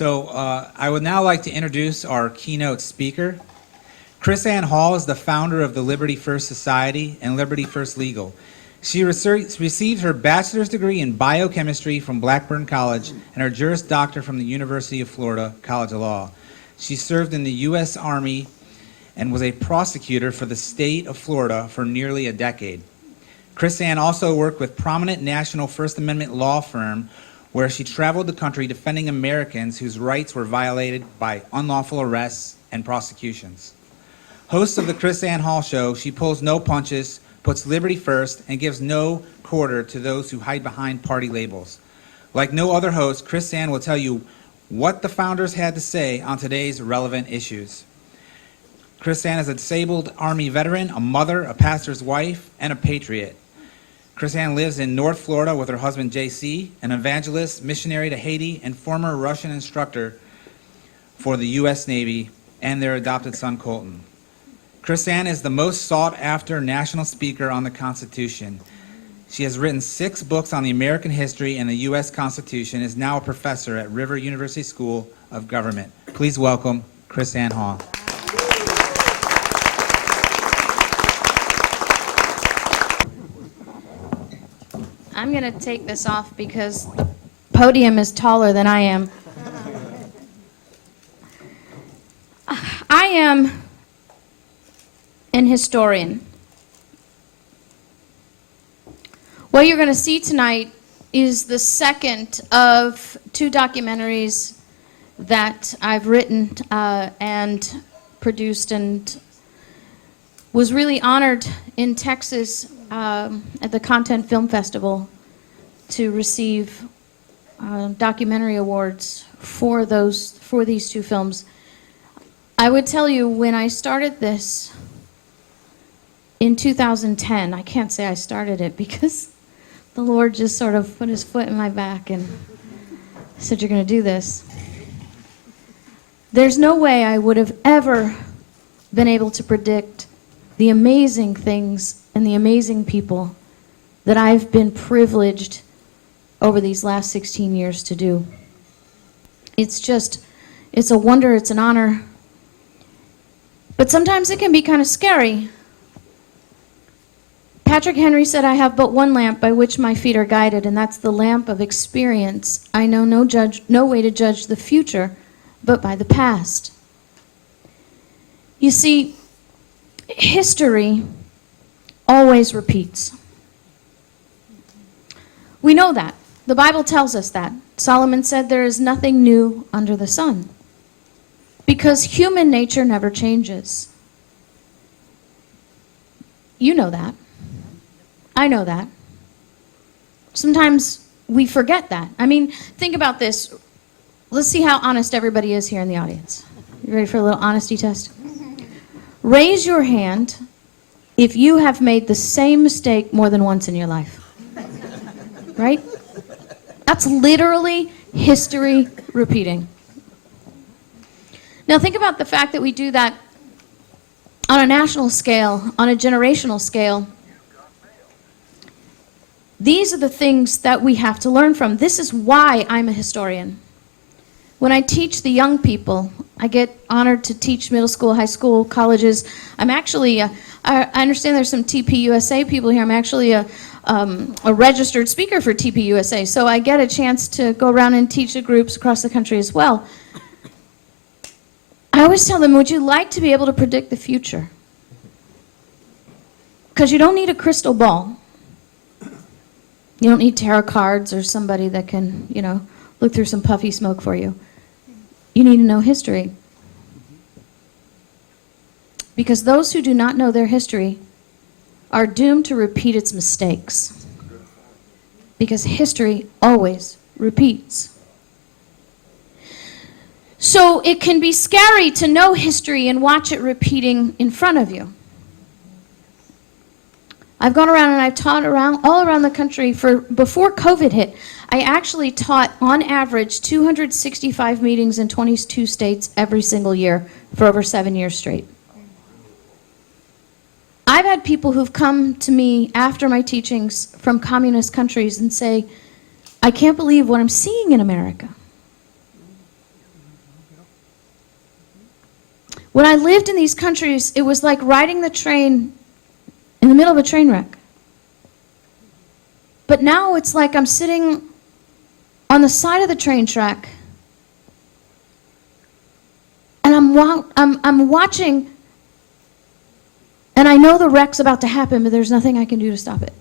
I would now like to introduce our keynote speaker. KrisAnne Hall is the founder of the Liberty First Society and Liberty First Legal. She received her bachelor's degree in biochemistry from Blackburn College and her Juris Doctor from the University of Florida College of Law. She served in the U.S. Army and was a prosecutor for the state of Florida for nearly a decade. KrisAnne also worked with prominent national First Amendment law firm where she traveled the country defending Americans whose rights were violated by unlawful arrests and prosecutions. Host of the KrisAnne Hall Show, she pulls no punches, puts liberty first, and gives no quarter to those who hide behind party labels. Like no other host, KrisAnne will tell you what the founders had to say on today's relevant issues. KrisAnne is a disabled Army veteran, a mother, a pastor's wife, and a patriot. KrisAnne lives in North Florida with her husband JC, an evangelist, missionary to Haiti, and former Russian instructor for the U.S. Navy, and their adopted son Colton. KrisAnne is the most sought-after national speaker on the Constitution. She has written 6 books on the American history and the U.S. Constitution, and is now a professor at River University School of Government. Please welcome KrisAnne Hall. I'm going to take this off because the podium is taller than I am. I am an historian. What you're going to see tonight is the second of 2 documentaries that I've written and produced, and was really honored in Texas at the Content Film Festival to receive documentary awards for these 2 films. I would tell you, when I started this in 2010, I can't say I started it because the Lord just sort of put his foot in my back and said, "You're going to do this." There's no way I would have ever been able to predict the amazing things and the amazing people that I've been privileged over these last 16 years to do. It's a wonder, it's an honor. But sometimes it can be kind of scary. Patrick Henry said, "I have but one lamp by which my feet are guided, and that's the lamp of experience. I know no way to judge the future, but by the past." You see, history always repeats. We know that. The Bible tells us that. Solomon said there is nothing new under the sun, because human nature never changes. You know that. I know that. Sometimes we forget that. I mean, think about this. Let's see how honest everybody is here in the audience. You ready for a little honesty test? Raise your hand if you have made the same mistake more than once in your life. Right? That's literally history repeating. Now think about the fact that we do that on a national scale, on a generational scale. These are the things that we have to learn from. This is why I'm a historian. When I teach the young people, I get honored to teach middle school, high school, colleges. I'm actually, I understand there's some TPUSA people here. I'm actually a registered speaker for TPUSA, so I get a chance to go around and teach the groups across the country as well. I always tell them, would you like to be able to predict the future? Because you don't need a crystal ball. You don't need tarot cards or somebody that can, look through some puffy smoke for you. You need to know history. Because those who do not know their history are doomed to repeat its mistakes. Because history always repeats. So it can be scary to know history and watch it repeating in front of you. I've gone around and I've taught all around the country before COVID hit. I actually taught, on average, 265 meetings in 22 states every single year for over 7 years straight. I've had people who've come to me after my teachings from communist countries and say, "I can't believe what I'm seeing in America." When I lived in these countries, it was like riding the train in the middle of a train wreck. But now it's like I'm sitting on the side of the train track, and I'm watching, and I know the wreck's about to happen, but there's nothing I can do to stop it.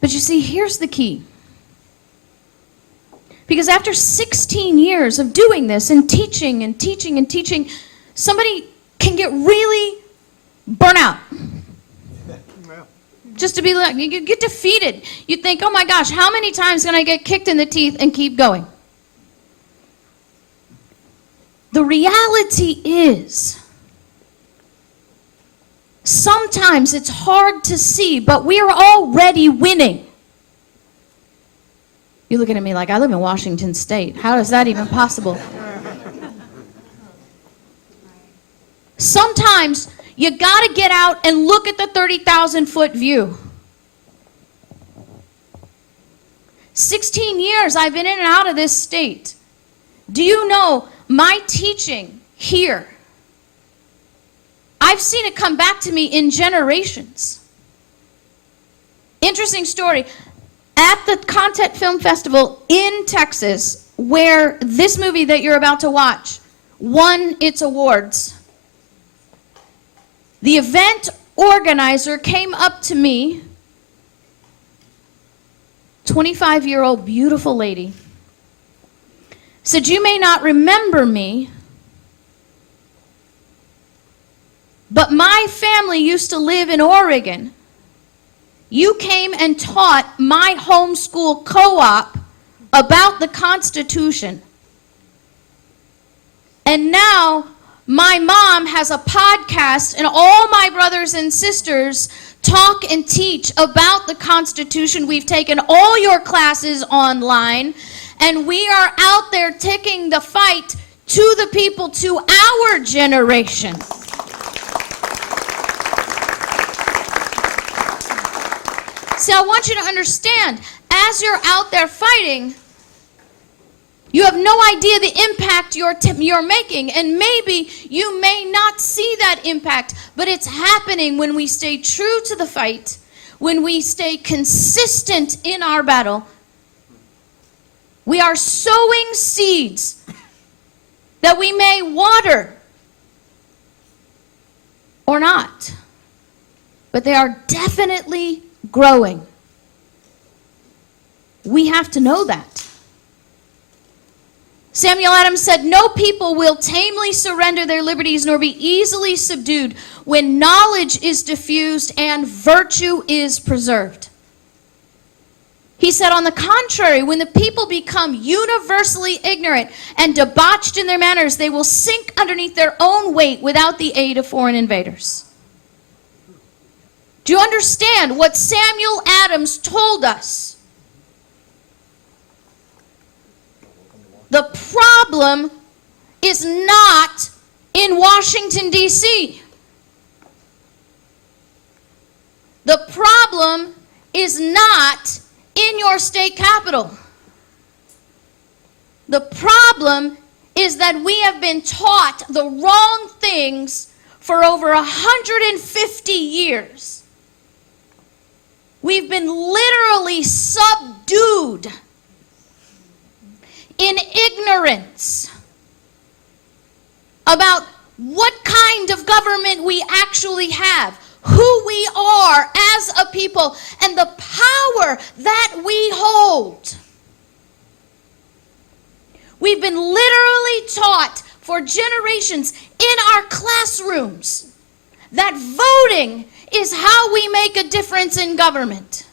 But you see, here's the key. Because after 16 years of doing this and teaching and teaching and teaching, somebody can get really burnt out. Just to be like, you get defeated. You think, oh my gosh, how many times can I get kicked in the teeth and keep going? The reality is, sometimes it's hard to see, but we are already winning. You're looking at me like, I live in Washington State. How is that even possible? Sometimes you got to get out and look at the 30,000-foot view. 16 years I've been in and out of this state. Do you know my teaching here? I've seen it come back to me in generations. Interesting story. At the Content Film Festival in Texas, where this movie that you're about to watch won its awards, the event organizer came up to me, 25-year-old beautiful lady, said, "You may not remember me, but my family used to live in Oregon. You came and taught my homeschool co-op about the Constitution. And now my mom has a podcast, and all my brothers and sisters talk and teach about the Constitution. We've taken all your classes online, and we are out there taking the fight to the people, to our generation." See, I want you to understand, as you're out there fighting, you have no idea the impact you're making, and maybe you may not see that impact, but it's happening when we stay true to the fight, when we stay consistent in our battle. We are sowing seeds that we may water or not, but they are definitely growing. We have to know that. Samuel Adams said, "No people will tamely surrender their liberties nor be easily subdued when knowledge is diffused and virtue is preserved." He said, on the contrary, when the people become universally ignorant and debauched in their manners, they will sink underneath their own weight without the aid of foreign invaders. Do you understand what Samuel Adams told us? The problem is not in Washington, D.C. The problem is not in your state capital. The problem is that we have been taught the wrong things for over 150 years. We've been literally subdued in ignorance about what kind of government we actually have, who we are as a people, and the power that we hold. We've been literally taught for generations in our classrooms that voting is how we make a difference in government.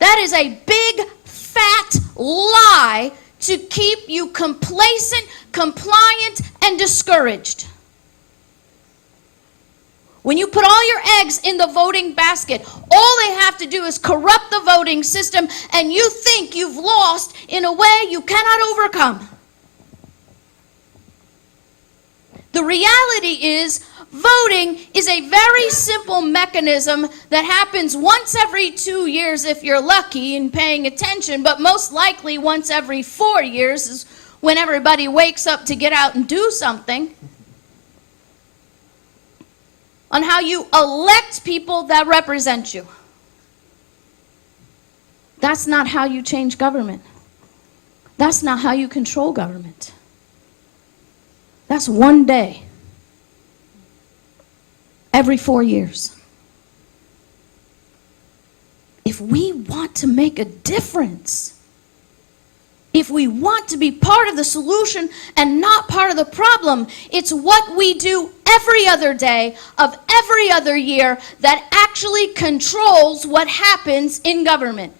That is a big, fat lie to keep you complacent, compliant, and discouraged. When you put all your eggs in the voting basket, all they have to do is corrupt the voting system, and you think you've lost in a way you cannot overcome. The reality is, voting is a very simple mechanism that happens once every 2 years if you're lucky and paying attention, but most likely once every 4 years is when everybody wakes up to get out and do something, on how you elect people that represent you. That's not how you change government. That's not how you control government. That's one day every 4 years. If we want to make a difference, if we want to be part of the solution and not part of the problem, it's what we do every other day of every other year that actually controls what happens in government.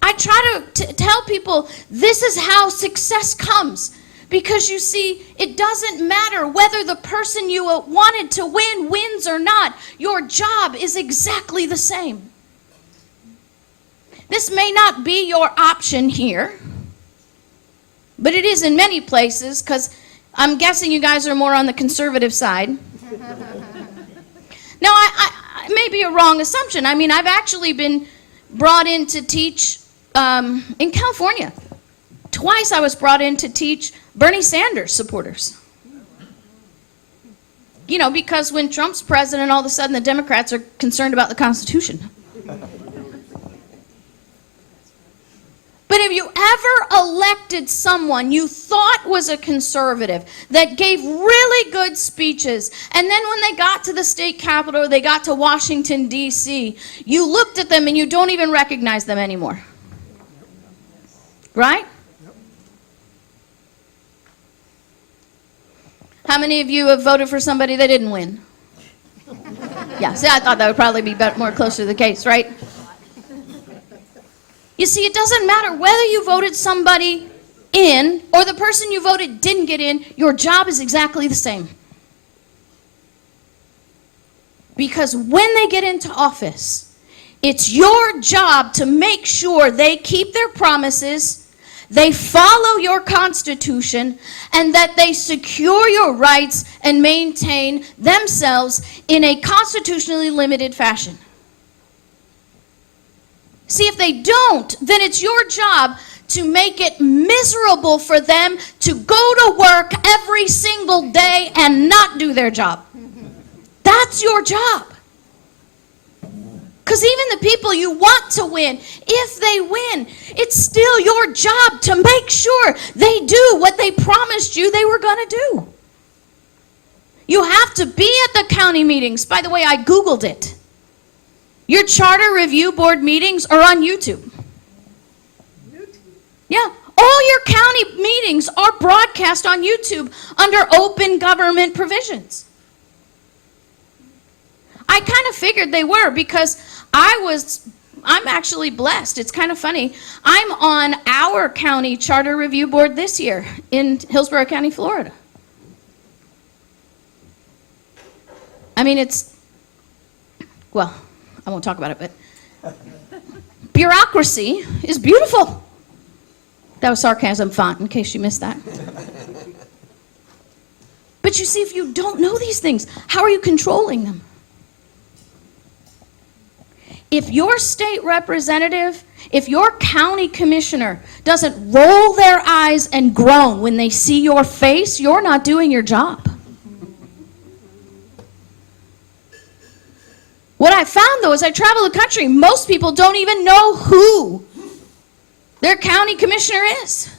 I try to tell people this is how success comes. Because you see, it doesn't matter whether the person you wanted to win wins or not. Your job is exactly the same. This may not be your option here, but it is in many places, because I'm guessing you guys are more on the conservative side. Now, it may be a wrong assumption. I mean, I've actually been brought in to teach in California. Twice I was brought in to teach Bernie Sanders supporters. You know, because when Trump's president, all of a sudden the Democrats are concerned about the Constitution. But have you ever elected someone you thought was a conservative that gave really good speeches, and then when they got to the state capitol, they got to Washington, D.C., you looked at them and you don't even recognize them anymore? Right? How many of you have voted for somebody that didn't win? Yeah, see, I thought that would probably be more closer to the case, right? You see, it doesn't matter whether you voted somebody in or the person you voted didn't get in, your job is exactly the same. Because when they get into office, it's your job to make sure they keep their promises, they follow your Constitution, and that they secure your rights and maintain themselves in a constitutionally limited fashion. See, if they don't, then it's your job to make it miserable for them to go to work every single day and not do their job. That's your job. Because even the people you want to win, if they win, it's still your job to make sure they do what they promised you they were going to do. You have to be at the county meetings. By the way, I Googled it. Your charter review board meetings are on YouTube. Yeah, all your county meetings are broadcast on YouTube under open government provisions. I kind of figured they were because I'm actually blessed. It's kind of funny. I'm on our county charter review board this year in Hillsborough County, Florida. I mean, well, I won't talk about it, but bureaucracy is beautiful. That was sarcasm font, in case you missed that. But you see, if you don't know these things, how are you controlling them? If your state representative, if your county commissioner doesn't roll their eyes and groan when they see your face, you're not doing your job. What I found, though, as I travel the country, most people don't even know who their county commissioner is.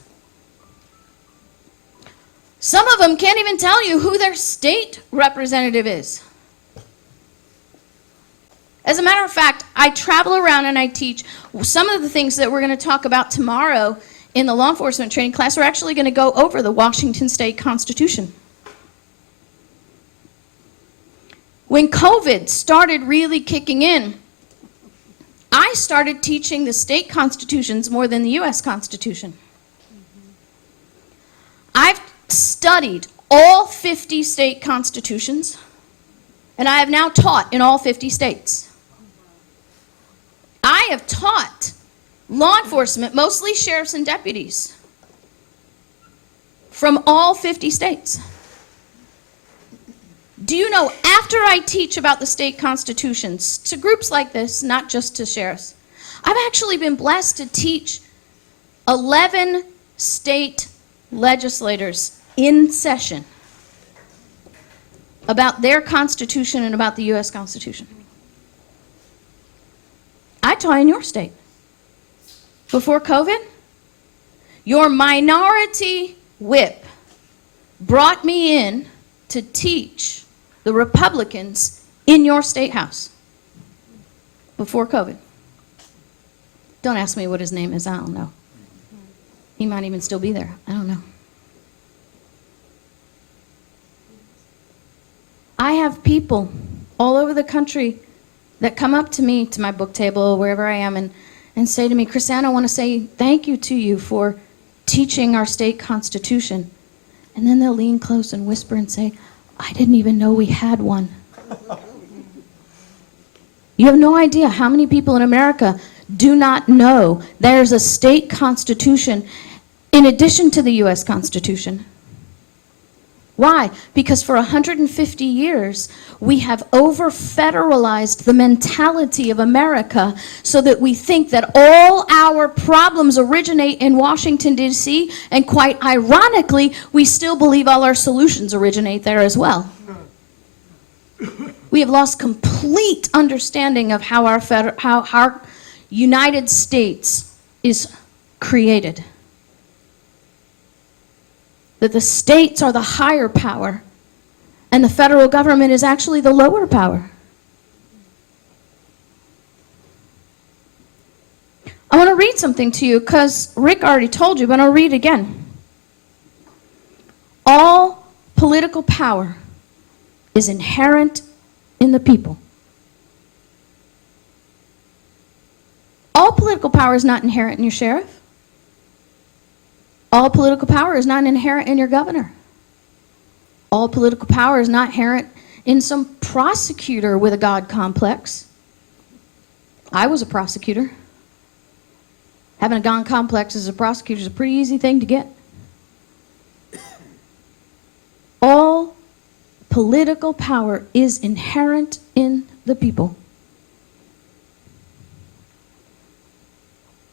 Some of them can't even tell you who their state representative is. As a matter of fact, I travel around and I teach. Some of the things that we're going to talk about tomorrow in the law enforcement training class are actually going to go over the Washington State Constitution. When COVID started really kicking in, I started teaching the state constitutions more than the U.S. Constitution. I've studied all 50 state constitutions, and I have now taught in all 50 states. I have taught law enforcement, mostly sheriffs and deputies, from all 50 states. Do you know, after I teach about the state constitutions to groups like this, not just to sheriffs, I've actually been blessed to teach 11 state legislators in session about their Constitution and about the U.S. Constitution. I taught in your state. Before COVID, your minority whip brought me in to teach the Republicans in your state house before COVID. Don't ask me what his name is. I don't know. He might even still be there. I don't know. I have people all over the country that come up to me, to my book table, wherever I am, and say to me, KrisAnne, I want to say thank you to you for teaching our state constitution. And then they'll lean close and whisper and say, I didn't even know we had one. You have no idea how many people in America do not know there's a state constitution in addition to the U.S. Constitution. Why? Because for 150 years, we have over-federalized the mentality of America so that we think that all our problems originate in Washington, D.C., and quite ironically, we still believe all our solutions originate there as well. We have lost complete understanding of how our United States is created. That the states are the higher power, and the federal government is actually the lower power. I want to read something to you because Rick already told you, but I'll read it again. All political power is inherent in the people. All political power is not inherent in your sheriff. All political power is not inherent in your governor. All political power is not inherent in some prosecutor with a God complex. I was a prosecutor. Having a God complex as a prosecutor is a pretty easy thing to get. All political power is inherent in the people.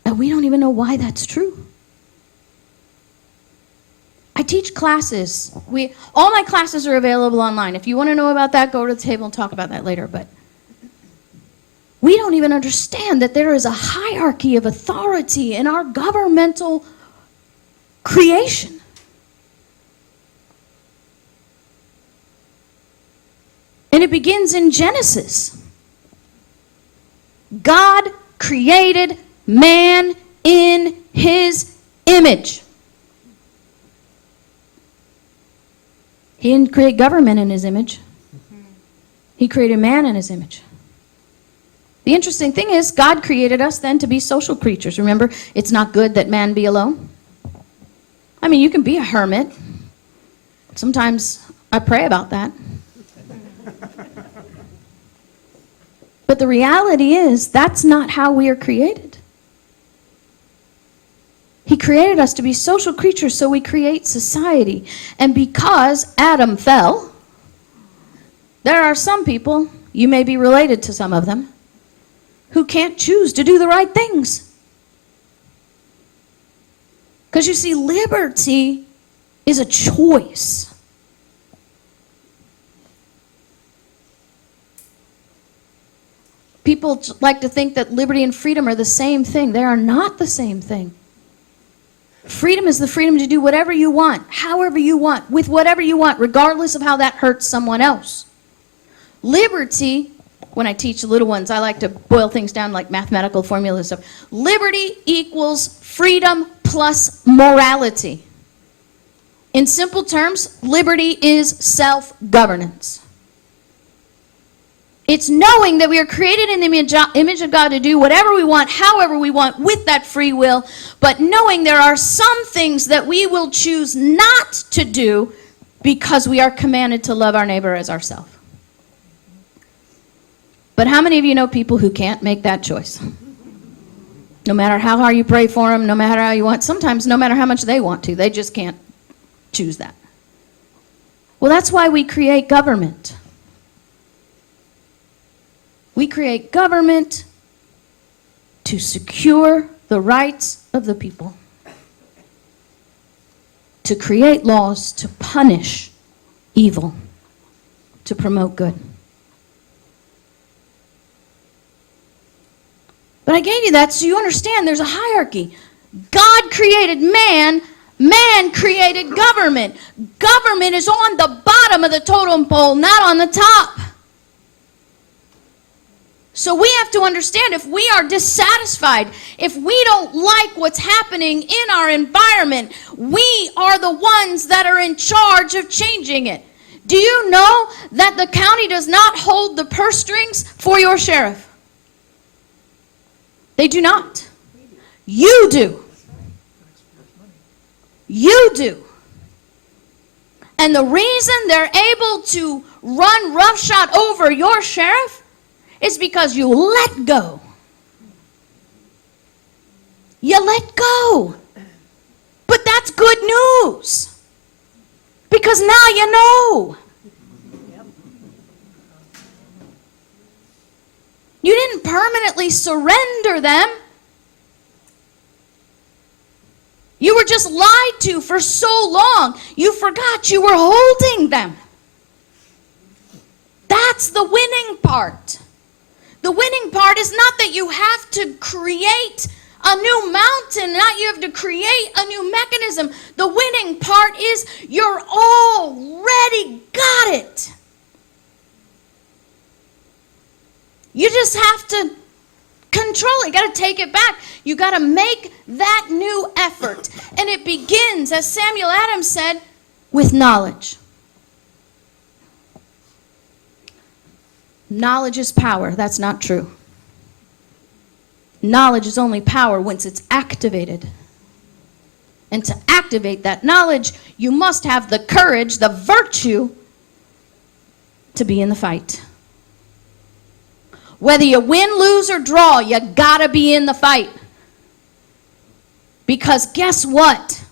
And we don't even know why that's true. I teach classes. All my classes are available online. If you want to know about that, go to the table and talk about that later. But we don't even understand that there is a hierarchy of authority in our governmental creation. And it begins in Genesis. God created man in his image. He didn't create government in his image. He created man in his image. The interesting thing is, God created us then to be social creatures. Remember, it's not good that man be alone. I mean, you can be a hermit. Sometimes I pray about that. But the reality is, that's not how we are created. He created us to be social creatures, so we create society. And because Adam fell, there are some people, you may be related to some of them, who can't choose to do the right things. Because you see, liberty is a choice. People like to think that liberty and freedom are the same thing. They are not the same thing. Freedom is the freedom to do whatever you want, however you want, with whatever you want, regardless of how that hurts someone else. Liberty, when I teach the little ones, I like to boil things down like mathematical formulas. Liberty equals freedom plus morality. In simple terms, liberty is self-governance. It's knowing that we are created in the image of God to do whatever we want, however we want, with that free will, but knowing there are some things that we will choose not to do because we are commanded to love our neighbor as ourselves. But how many of you know people who can't make that choice? No matter how hard you pray for them, no matter how you want, sometimes no matter how much they want to, they just can't choose that. Well, that's why we create government. We create government to secure the rights of the people. to create laws to punish evil, to promote good. But I gave you that so you understand there's a hierarchy. God created man, man created government. Government is on the bottom of the totem pole, not on the top. So we have to understand, if we are dissatisfied, if we don't like what's happening in our environment, we are the ones that are in charge of changing it. Do you know that the county does not hold the purse strings for your sheriff? They do not. You do. You do. And the reason they're able to run roughshod over your sheriff is because you let go. You let go. But that's good news. Because now you know. You didn't permanently surrender them. You were just lied to for so long, you forgot you were holding them. That's the winning part. The winning part is not that you have to create a new mountain, not you have to create a new mechanism. The winning part is you're already got it. You just have to control it. You got to take it back. You got to make that new effort. And it begins, as Samuel Adams said, with knowledge. Knowledge is power. That's not true. Knowledge is only power once it's activated. And to activate that knowledge, you must have the courage, the virtue, to be in the fight. Whether you win, lose, or draw, you gotta be in the fight. Because guess what?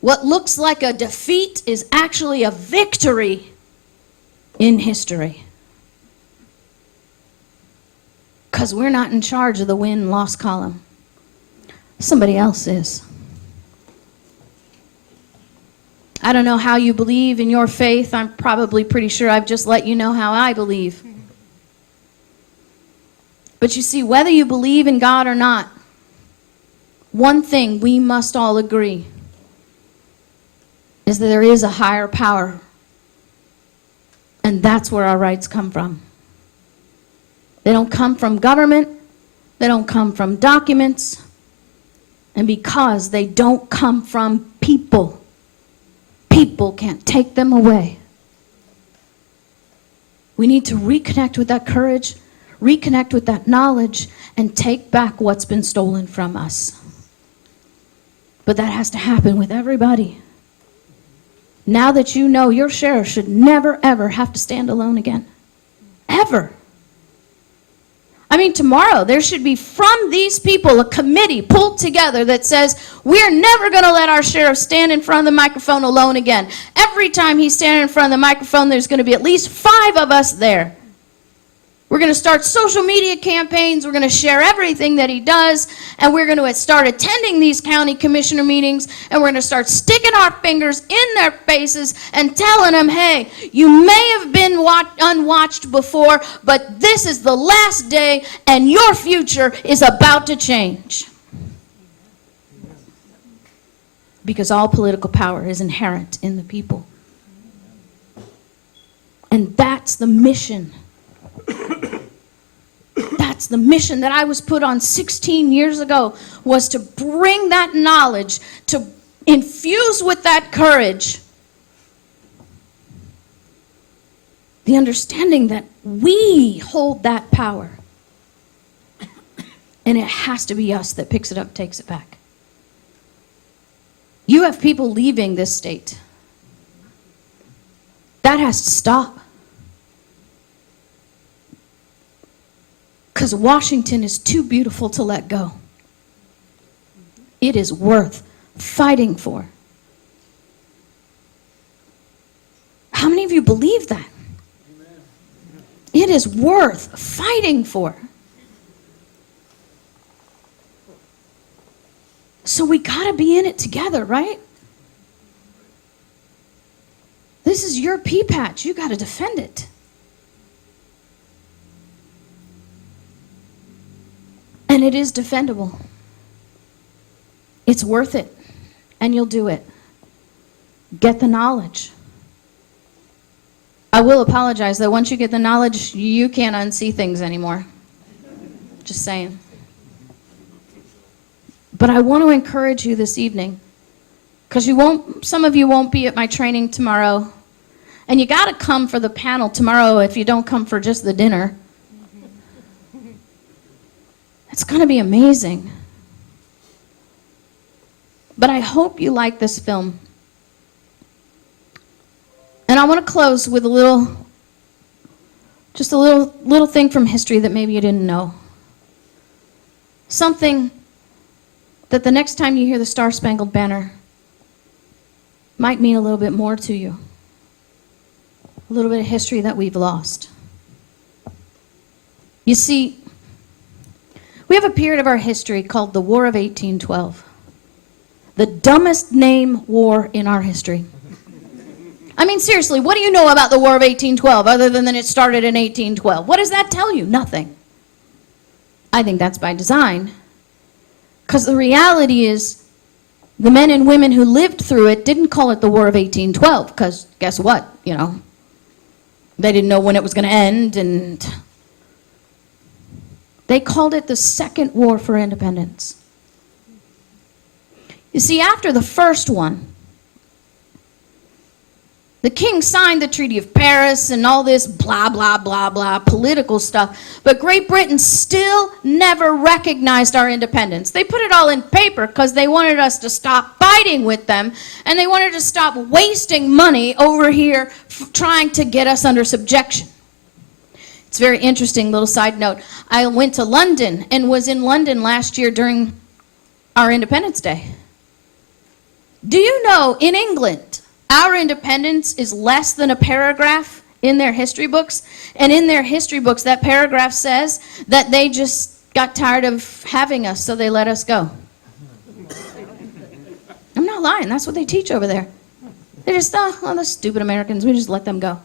What looks like a defeat is actually a victory in history. Because we're not in charge of the win-loss column. Somebody else is. I don't know how you believe in your faith. I'm probably pretty sure I've just let you know how I believe. But you see, whether you believe in God or not, one thing we must all agree is that there is a higher power. And that's where our rights come from. They don't come from government. They don't come from documents. And because they don't come from people, people can't take them away. We need to reconnect with that courage, reconnect with that knowledge, and take back what's been stolen from us. But that has to happen with everybody. Now that you know, your sheriff should never, ever have to stand alone again. Ever. I mean, tomorrow there should be from these people a committee pulled together that says, we're never going to let our sheriff stand in front of the microphone alone again. Every time he's standing in front of the microphone, there's going to be at least 5 of us there. We're going to start social media campaigns. We're going to share everything that he does. And we're going to start attending these county commissioner meetings. And we're going to start sticking our fingers in their faces and telling them, hey, you may have been unwatched before, but this is the last day and your future is about to change. Because all political power is inherent in the people. And that's the mission. That's the mission that I was put on 16 years ago, was to bring that knowledge, to infuse with that courage the understanding that we hold that power. And it has to be us that picks it up, takes it back. You have people leaving this state. That has to stop. Because Washington is too beautiful to let go. It is worth fighting for. How many of you believe that? Amen. It is worth fighting for. So we got to be in it together, right? This is your pea patch. You got to defend it. And it is defendable. It's worth it. And you'll do it. Get the knowledge. I will apologize, though. Once you get the knowledge, you can't unsee things anymore. Just saying. But I want to encourage you this evening, because some of you won't be at my training tomorrow. And you got to come for the panel tomorrow if you don't come for just the dinner. It's going to be amazing. But I hope you like this film. And I want to close with a little thing from history that maybe you didn't know. Something that the next time you hear the Star-Spangled Banner might mean a little bit more to you. A little bit of history that we've lost. You see, we have a period of our history called the War of 1812. The dumbest name war in our history. I mean, seriously, what do you know about the War of 1812 other than that it started in 1812? What does that tell you? Nothing. I think that's by design. Because the reality is, the men and women who lived through it didn't call it the War of 1812, because guess what? They didn't know when it was going to end, and they called it the Second War for Independence. You see, after the first one, the king signed the Treaty of Paris and all this blah, blah, blah, blah political stuff, but Great Britain still never recognized our independence. They put it all in paper because they wanted us to stop fighting with them, and they wanted to stop wasting money over here trying to get us under subjection. It's very interesting, little side note. I went to London and was in London last year during our Independence Day. Do you know, in England, our independence is less than a paragraph in their history books? And in their history books, that paragraph says that they just got tired of having us, so they let us go. I'm not lying. That's what they teach over there. They just, those stupid Americans, we just let them go.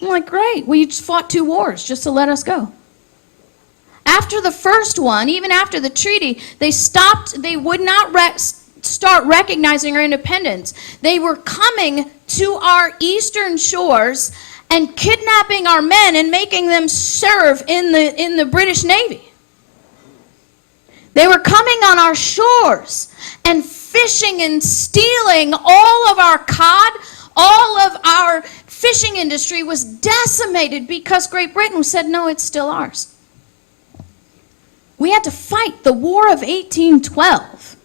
I'm like, great. Well, you just fought 2 wars just to let us go. After the first one, even after the treaty, they would not start recognizing our independence. They were coming to our eastern shores and kidnapping our men and making them serve in the British Navy. They were coming on our shores and fishing and stealing all of our cod. All of our fishing industry was decimated because Great Britain said, no, it's still ours. We had to fight the War of 1812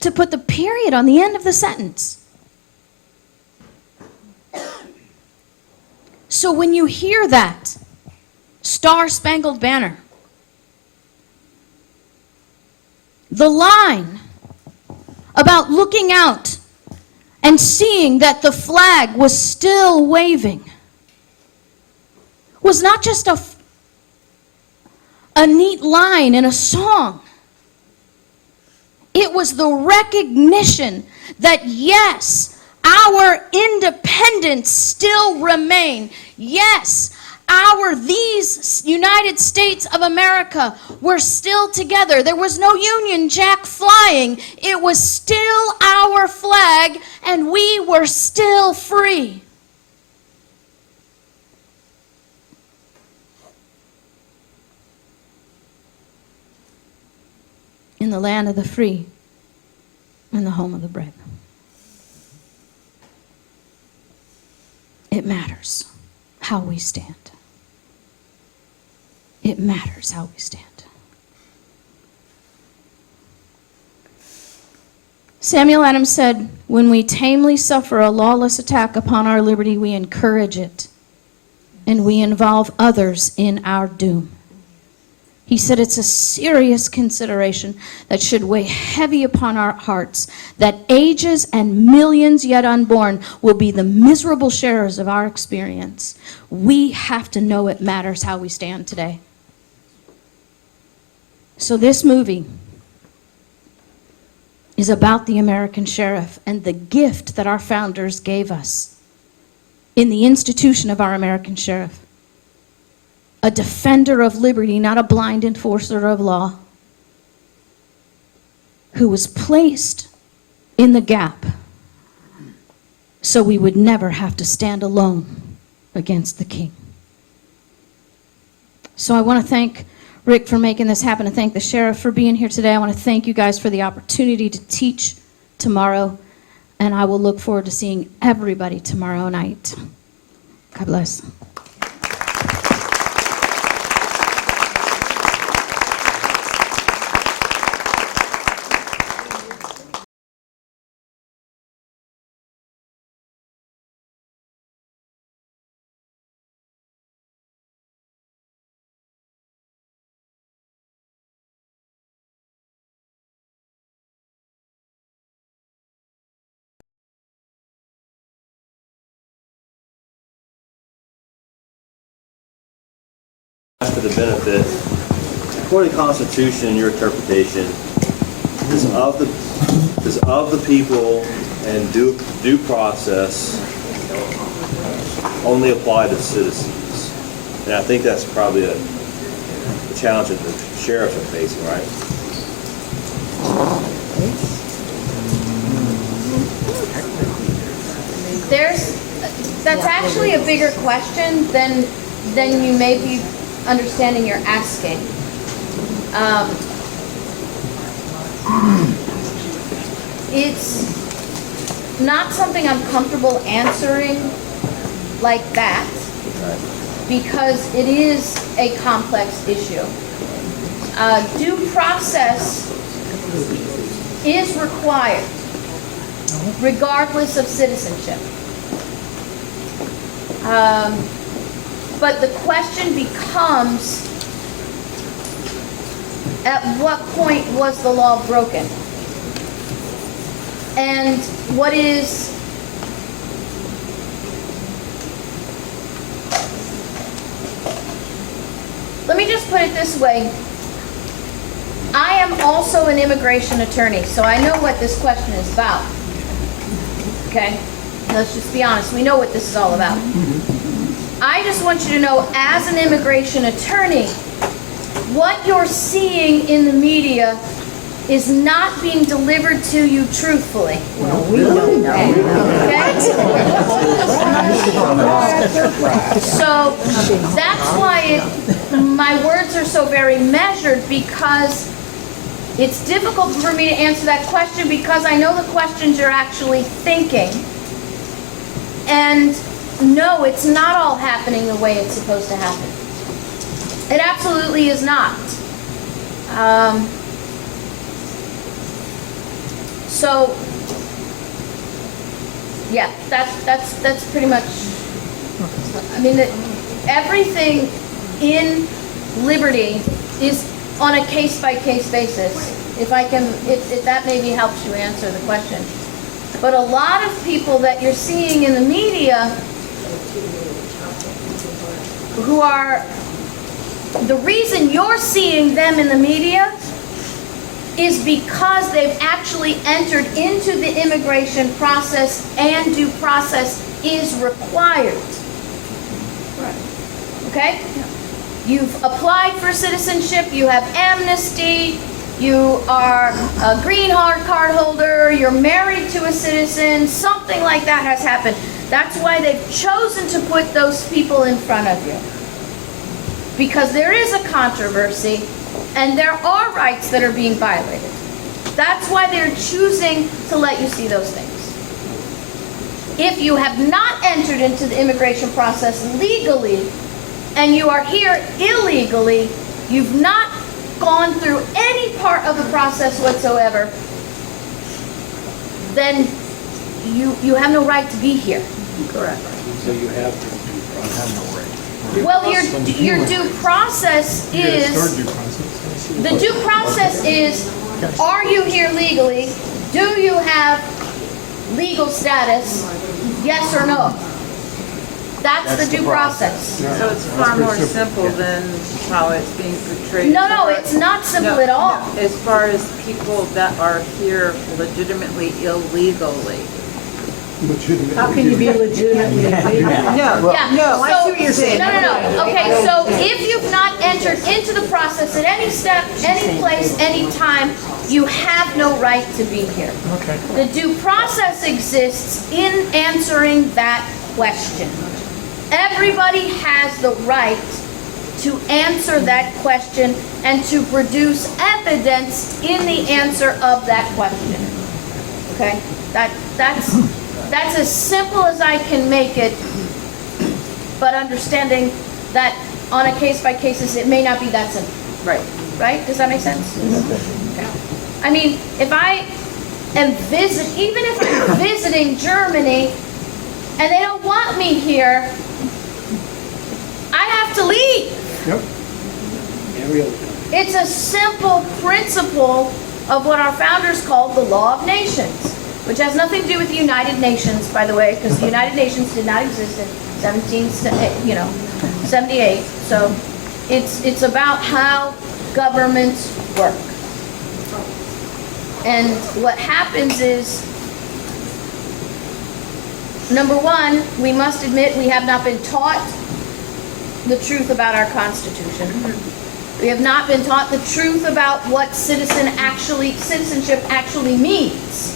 to put the period on the end of the sentence. So when you hear that, Star-Spangled Banner, the line about looking out and seeing that the flag was still waving was not just a neat line in a song. It was the recognition that, yes, our independence still remained. Yes, these United States of America were still together. There was no Union Jack flying. It was still our flag, and we were still free. In the land of the free and the home of the brave. It matters how we stand. It matters how we stand. Samuel Adams said, when we tamely suffer a lawless attack upon our liberty, we encourage it, and we involve others in our doom. He said it's a serious consideration that should weigh heavy upon our hearts, that ages and millions yet unborn will be the miserable sharers of our experience. We have to know it matters how we stand today. So this movie is about the American sheriff and the gift that our founders gave us in the institution of our American sheriff. A defender of liberty, not a blind enforcer of law, who was placed in the gap so we would never have to stand alone against the king. So I want to thank Rick for making this happen, and thank the sheriff for being here today. I want to thank you guys for the opportunity to teach tomorrow, and I will look forward to seeing everybody tomorrow night. God bless. For the benefit, for the Constitution and your interpretation is of the people, and due process only apply to citizens. And I think that's probably a challenge that the sheriffs are facing, right? That's actually a bigger question than you may be understanding you're asking. It's not something I'm comfortable answering like that, because it is a complex issue. Due process is required regardless of citizenship. But the question becomes, at what point was the law broken? And what is let me just put it this way. I am also an immigration attorney, so I know what this question is about. Okay? Let's just be honest. We know what this is all about. I just want you to know, as an immigration attorney, what you're seeing in the media is not being delivered to you truthfully. Well, we know that. Okay? So that's why my words are so very measured, because it's difficult for me to answer that question, because I know the questions you're actually thinking. And no, it's not all happening the way it's supposed to happen. It absolutely is not. So, yeah, that's pretty much. I mean, everything in liberty is on a case-by-case basis. If that maybe helps you answer the question. But a lot of people that you're seeing in the media, who are, the reason you're seeing them in the media is because they've actually entered into the immigration process, and due process is required. Okay? You've applied for citizenship, you have amnesty, you are a green card holder, you're married to a citizen, something like that has happened. That's why they've chosen to put those people in front of you. Because there is a controversy, and there are rights that are being violated. That's why they're choosing to let you see those things. If you have not entered into the immigration process legally, and you are here illegally, you've not gone through any part of the process whatsoever, then you have no right to be here. Correct. So you have no right. Well, your due process is, the due process is, are you here legally? Do you have legal status? Yes or no? That's the due process. So it's far more simple than how it's being portrayed. No, it's not simple No, at all. no. As far as people that are here legitimately illegally. How can you be legitimately legal? No, Yeah, no, I see what you're saying. No. Okay, so if you've not entered into the process at any step, any place, any time, you have no right to be here. Okay. The due process exists in answering that question. Everybody has the right to answer that question and to produce evidence in the answer of that question. Okay? That's as simple as I can make it, but understanding that on a case-by-case basis, it may not be that simple. Right. Right? Does that make sense? Okay. I mean, if I am even if I'm visiting Germany and they don't want me here, I have to leave. Yep. Every other country. It's a simple principle of what our founders called the law of nations, which has nothing to do with the United Nations, by the way, because the United Nations did not exist in 78. So it's about how governments work. And what happens is, number one, we must admit we have not been taught the truth about our Constitution. We have not been taught the truth about what citizenship actually means.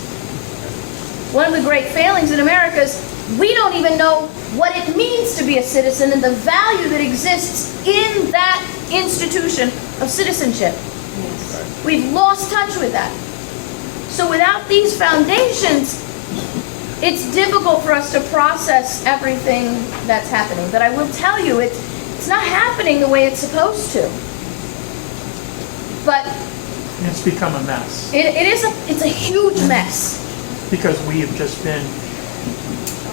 One of the great failings in America is we don't even know what it means to be a citizen and the value that exists in that institution of citizenship. We've lost touch with that. So without these foundations, it's difficult for us to process everything that's happening. But I will tell you, it's not happening the way it's supposed to. But It's become a mess it's a huge mess. because we have just been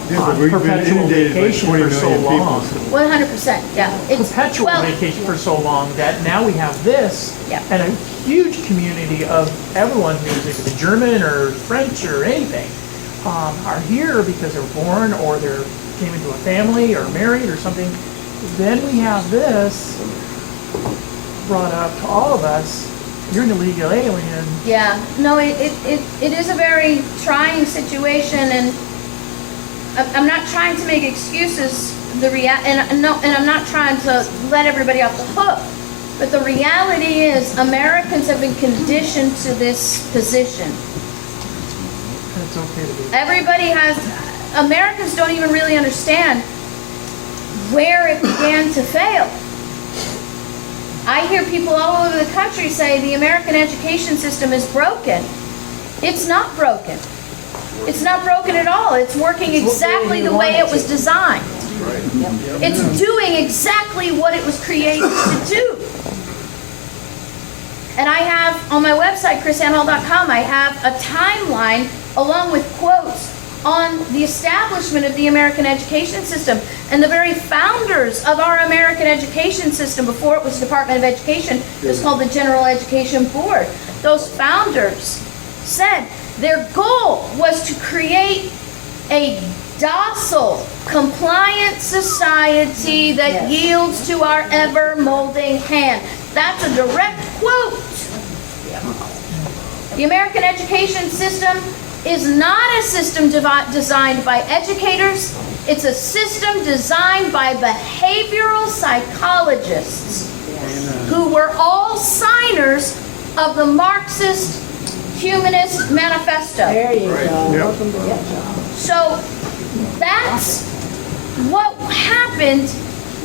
Yeah, but on we've been perpetual inundated by vacation 20 for so million people. long. 100%, yeah. It's Perpetual well, vacation for so long that now we have this Yeah. and a huge community of everyone who's either German or French or anything are here because they're born or they came into a family or married or something. Then we have this brought up to all of us. You're an illegal alien. Yeah, no, it is a very trying situation, and I'm not trying to make excuses. And I'm not trying to let everybody off the hook. But the reality is, Americans have been conditioned to this position. It's okay to be. Americans don't even really understand where it began to fail. I hear people all over the country say the American education system is broken. It's not broken. It's not broken at all. It's working exactly the way it was designed. It's doing exactly what it was created to do. And I have, on my website, KrisAnneHall.com, I have a timeline along with quotes on the establishment of the American education system. And the very founders of our American education system, before it was Department of Education, it was called the General Education Board. Those founders said their goal was to create a docile, compliant society that yields to our ever-molding hand. That's a direct quote. The American education system is not a system designed by educators. It's a system designed by behavioral psychologists who were all signers of the Marxist Humanist Manifesto. There you go. So that's what happened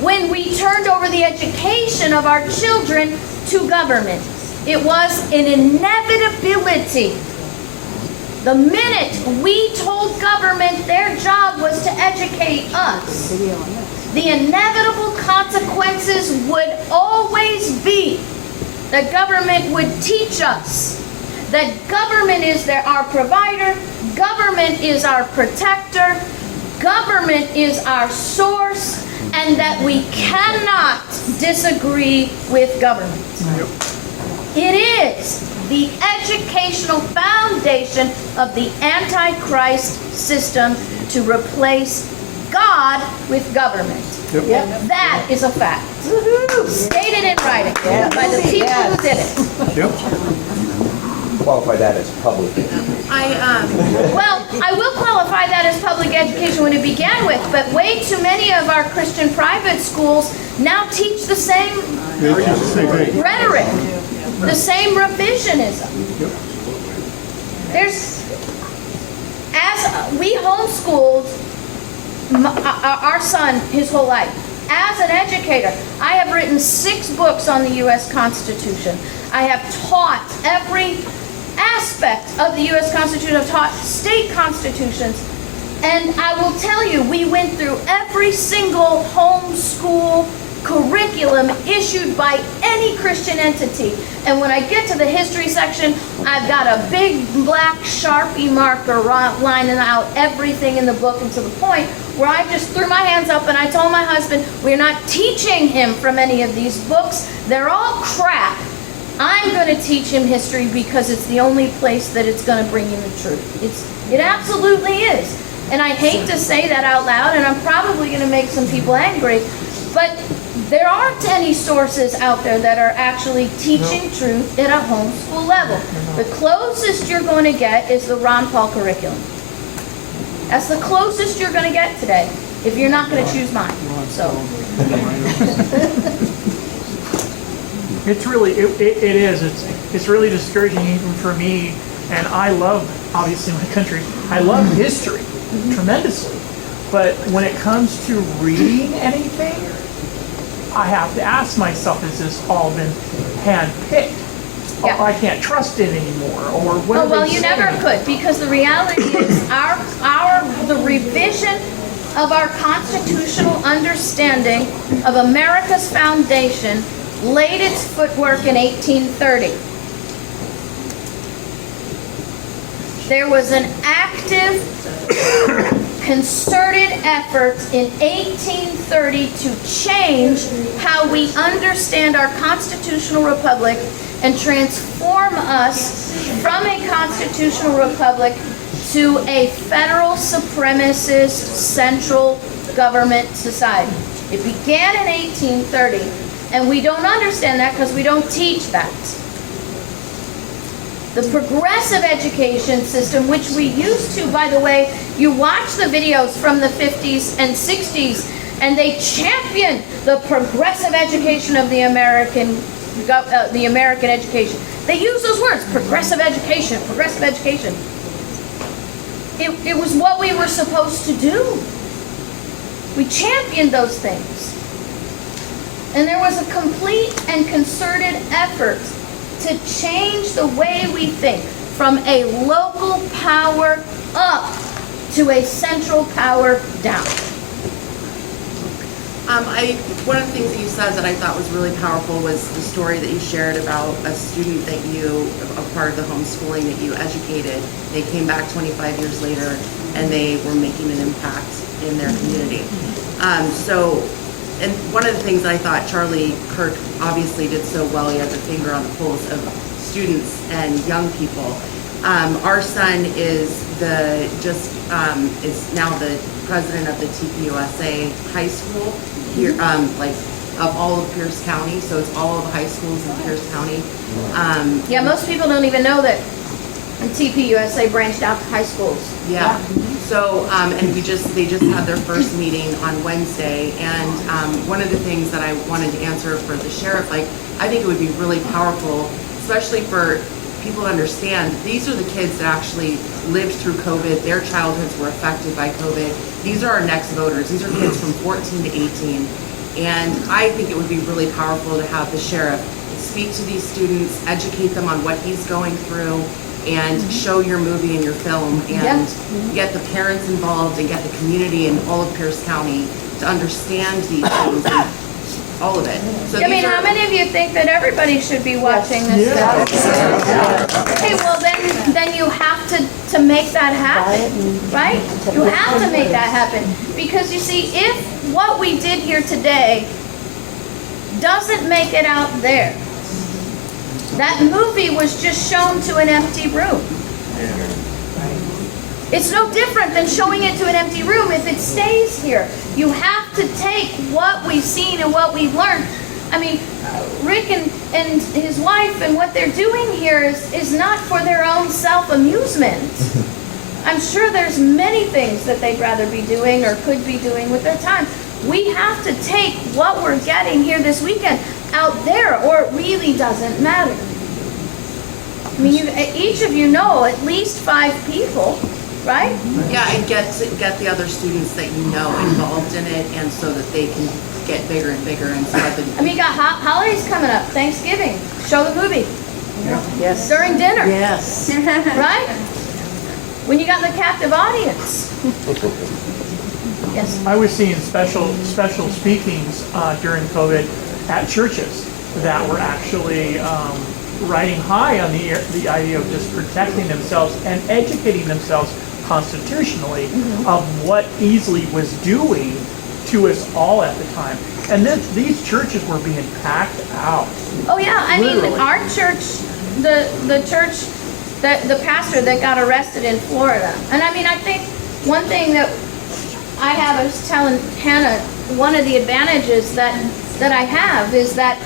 when we turned over the education of our children to government. It was an inevitability. The minute we told government their job was to educate us, the inevitable consequences would always be that government would teach us that government is our provider, government is our protector, government is our source, and that we cannot disagree with government. It is the educational foundation of the Antichrist system to replace God with government. That is a fact. Stated in writing by the people who did it. Qualify that as public. Well, I will qualify that as public education when it began with, but way too many of our Christian private schools now teach the same rhetoric, the same revisionism. As we homeschooled our son his whole life. As an educator, I have written 6 books on the U.S. Constitution. I have taught every aspect of the U.S. Constitution. I've taught state constitutions. And I will tell you, we went through every single homeschool curriculum issued by any Christian entity. And when I get to the history section, I've got a big black Sharpie marker lining out everything in the book, and to the point where I just threw my hands up and I told my husband, we're not teaching him from any of these books. They're all crap. I'm going to teach him history because it's the only place that it's going to bring him the truth. It absolutely is. And I hate to say that out loud, and I'm probably going to make some people angry, but there aren't any sources out there that are actually teaching truth at a homeschool level. The closest you're going to get is the Ron Paul curriculum. That's the closest you're going to get today, if you're not going to choose mine. So. It's really, it is. It's really discouraging even for me. And I love, obviously, my country. I love history tremendously. But when it comes to reading anything, I have to ask myself, has this all been handpicked? Yeah. Or I can't trust it anymore, or what Oh, are well, they you saying? never could, because the reality is the revision of our constitutional understanding of America's foundation laid its footwork in 1830. There was an active, concerted effort in 1830 to change how we understand our constitutional republic and transform us from a constitutional republic to a federal supremacist central government society. It began in 1830, and we don't understand that because we don't teach that. The progressive education system, which we used to, by the way, you watch the videos from the 50s and 60s, and they champion the progressive education of the American education. They use those words, progressive education, progressive education. It was what we were supposed to do. We championed those things. And there was a complete and concerted effort to change the way we think from a local power up to a central power down. One of the things that you said that I thought was really powerful was the story that you shared about a student that a part of the homeschooling that you educated. They came back 25 years later and they were making an impact in their community. And one of the things that I thought Charlie Kirk obviously did so well, he has a finger on the pulse of students and young people. Our son is now the president of the TPUSA high school here, of all of Pierce County. So it's all of the high schools in Pierce County. Yeah, most people don't even know that TPUSA branched out to high schools. Yeah. So, and they just had their first meeting on Wednesday, and one of the things that I wanted to answer for the sheriff, I think it would be really powerful, especially for people to understand, these are the kids that actually lived through COVID, their childhoods were affected by COVID. These are our next voters. These are kids from 14 to 18. And I think it would be really powerful to have the sheriff speak to these students, educate them on what he's going through, and show your movie and your film, and get the parents involved and get the community in all of Pierce County to understand these things, and all of it. So I mean, how many of you think that everybody should be watching this stuff? Okay, well then you have to make that happen, right? You have to make that happen. Because you see, if what we did here today doesn't make it out there, that movie was just shown to an empty room. It's no different than showing it to an empty room if it stays here. You have to take what we've seen and what we've learned. I mean, Rick and his wife and what they're doing here is not for their own self-amusement. I'm sure there's many things that they'd rather be doing or could be doing with their time. We have to take what we're getting here this weekend out there, or it really doesn't matter. I mean, each of you know at least 5 people, right? Yeah, and get the other students that you know involved in it, and so that they can get bigger and bigger and spread the. I mean, you got holidays coming up, Thanksgiving, show the movie Yes. during dinner, Yes. right? When you got the captive audience. Yes. I was seeing special speakings during COVID at churches that were actually riding high on the idea of just protecting themselves and educating themselves constitutionally of what Easley was doing to us all at the time. And then these churches were being packed out. Oh yeah, I mean, Literally. our church, the church, the pastor that got arrested in Florida. And I mean, I think one thing that I was telling Hannah, one of the advantages that I have is that